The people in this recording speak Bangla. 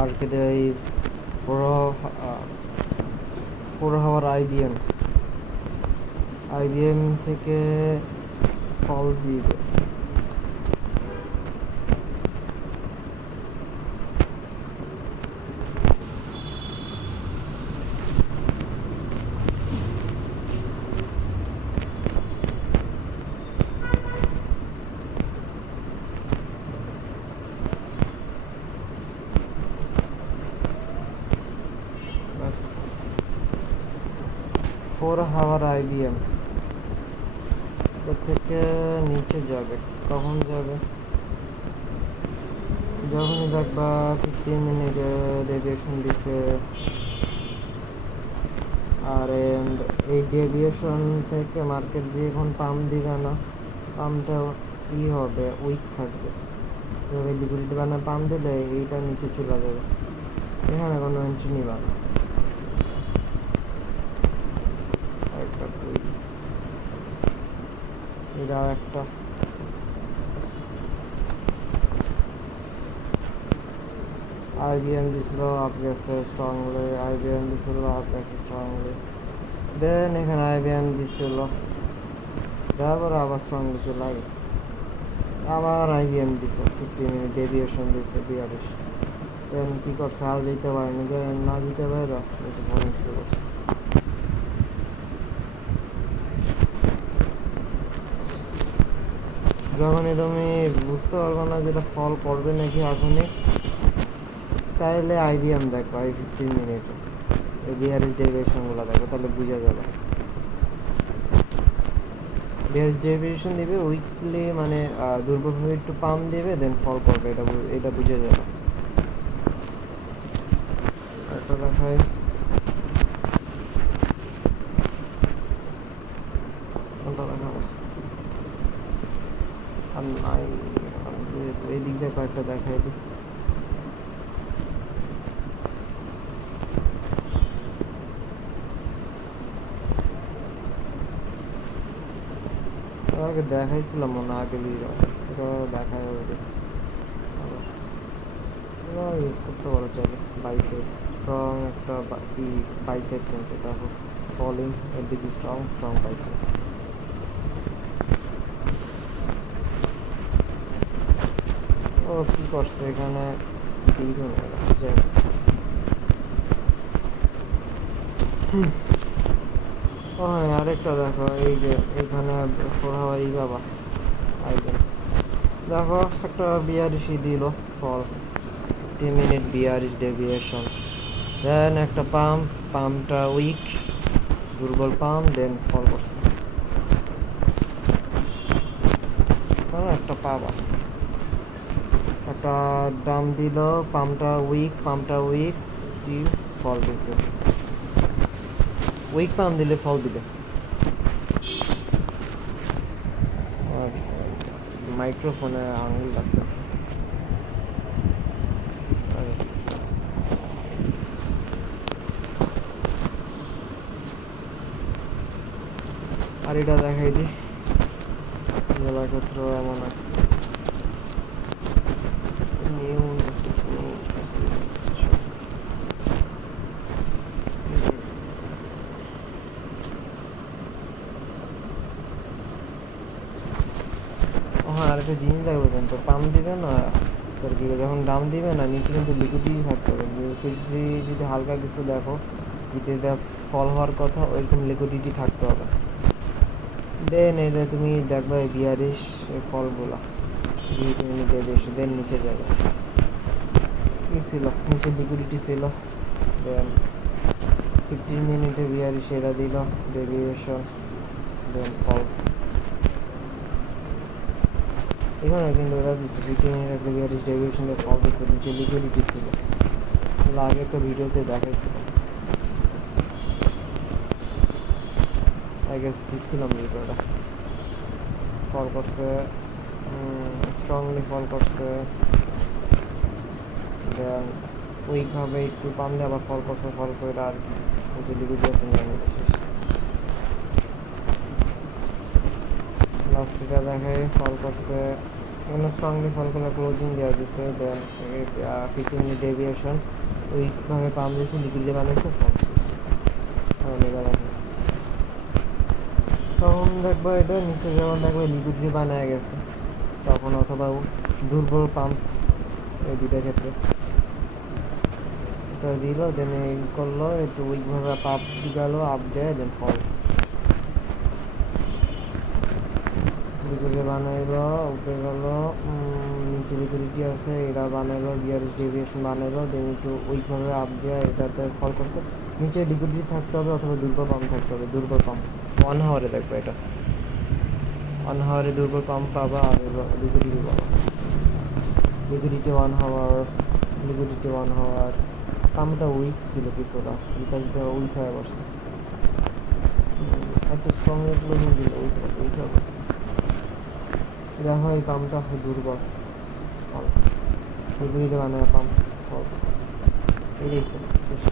মার্কেটে এই 4 hour আইবিএম থেকে ফল দিবে। ফোর হাওয়ার আইবিএম থেকে নিচে যাবে। কখন যাবে? যখনই দেখবা 15 মিনিট ডেভিয়েশন দিছে। আর এই ডেভিয়েশন থেকে মার্কেট যখন পাম্প দিবে না, পাম্পটা হবে, উইক থাকবে। লিকুইডিটি বানায় পাম্প দিলে এইটা নিচে চলে যাবে, এখানে কোনো এন্ট্রি নিবা না। এটা একটা আইবিএম দিছিল, আপ গেছে স্ট্রংলি। আইবিএম দিছিল, আপ গেছে স্ট্রংলি। দেন এখানে আইবিএম দিছিল, তারপর আবার স্ট্রংলি চলে গেছে। আবার আইবিএম দিছে, 15 মিনিট ডেভিয়েশন দিছে 42। দেন কি করছে? আর যেতে পারেনি, যে না যেতে পারে নিচে ফলিং শুরু করছে। যখনই তুমি বুঝতে পারবো না যেটা ফল করবে নাকি এখনই, তাহলে আইবিএম দেখো, এই 15 মিনিটে এই বিআরএস ডেভিয়েশনগুলো দেখো, তাহলে বুঝে যাবে। বিআরএস ডেভিয়েশন দিবে উইকলি, মানে দুর্বলভাবে একটু পাম্প দেবে, দেন ফল করবে, এটা বুঝে যাবে। একটা দেখায় কোনটা দেখাবো আর নাই, এই দিক দিয়ে কয়েকটা দেখাই দিই। আগে দেখাইছিলাম মনে আগে ভিডিও, এটা দেখায় ইউজ করতে পারো চাইলে। বাইসেপ স্ট্রং একটা বাইসেপ, কিন্তু তারপর ফলিং বেশি স্ট্রং বাইসেপ। ও কি করছে এখানে? দীর্ঘ ও হ্যাঁ, আরেকটা দেখো, এই যে এখানে 4 হাওয়ার বাবা আইবেন দেখো, একটা 42 দিল ফল, 10 মিনিট 42 ডেভিয়েশন। দেন একটা পাম্পটা উইক, দুর্বল পাম্প, দেন ফল করছে। একটা পাবা, একটা ডাম দিল, পাম্পটা উইক স্টিল ফল দিছে। উইক পাম্প দিলে ফল দিবে। আর মাইক্রোফোনে আঙুল লাগতেছে। আর এটা দেখাই দিই, মেলা ক্ষেত্র এমন নিউ হ্যাঁ, আরেকটা জিনিস দেখবে, কিন্তু পাম্প দিবে না স্যার, কি যখন দাম দিবে না, নিচে কিন্তু লিকুইডিটি থাকতে হবে। লিকুইডিটি যদি হালকা কিছু দেখো, যেটা ফল হওয়ার কথা, ওইরকম লিকুইডিটি থাকতে হবে। দেন এটা তুমি দেখবে বিয়ারিশ ফলগুলা দেন নিচে যাবে। কি ছিল নিচে? লিকুইডিটি ছিল। দেন 15 মিনিটে বিয়ারিশ এটা দিল ডেভিয়েশন, দেন ফল। এখানে কিন্তু ওরা দিচ্ছে 15 মিনিট একটা বিয়ারিশ ডেভিয়েশন দিয়ে ফল দিচ্ছে, নিচে লিকুইডিটি ছিল। আগে একটা ভিডিওতে দেখাইছিল, আই গেস দিচ্ছিলাম ভিডিওটা। ফল করছে, স্ট্রংলি ফল করছে। দেন উইকভাবে একটু পাম দিয়ে আবার ফল করছে, ফল করে আর কি লিকুইড আছে শেষ। লাস্ট এটা দেখে ফল করছে, এখানে স্ট্রংলি ফল করে ক্লোজিং দেওয়া দিচ্ছে, দেন 15 মিনিট ডেভিয়েশন ওইভাবে পাম্প দিয়েছে, লিকুইডে বানাইছে, ফল শেষ। এখন এবার দেখো তখন দেখবো এটা নিচে যখন দেখবে লিকুইড দিয়ে বানায় গেছে তখন, অথবা দুর্বল পাম্প, এই দুইটার ক্ষেত্রে এটা দিল, দেন এই করলো একটু উইকভাবে আপ গেল, আপ দেয়, দেন ফল লিকুইডে বানাইলো, উপরে গেল, নিচে লিকুইডিটি আছে এটা বানাইলো, গিয়ার ডেভিয়েশন বানাইলো, দেন একটু উইকভাবে আপ দেয়, এটাতে ফল করছে। নিচে লিকুইডিটি থাকতে হবে অথবা দুর্বল পাম্প থাকতে হবে, দুর্বল পাম্প 1 হাওয়ারে দেখবে এটা 1 হাওয়ারে দুর্বল পাম্প পাবা, আর লিকুইডিটি পাবা, লিকুইডিটি 1 হাওয়ার, লিকুইডিটি 1 হাওয়ার। পাম্পটা উইক ছিল কিছুটা, এই পাশ দিয়ে উইক হয়ে পড়ছে, একটু স্ট্রং ক্লোজিং দিলে উইক হয়ে পড়ছে। দেখো এই পাম্পটা দুর্বল, ফল লিকুইডে বানায় পাম্প, ফল এই শেষ।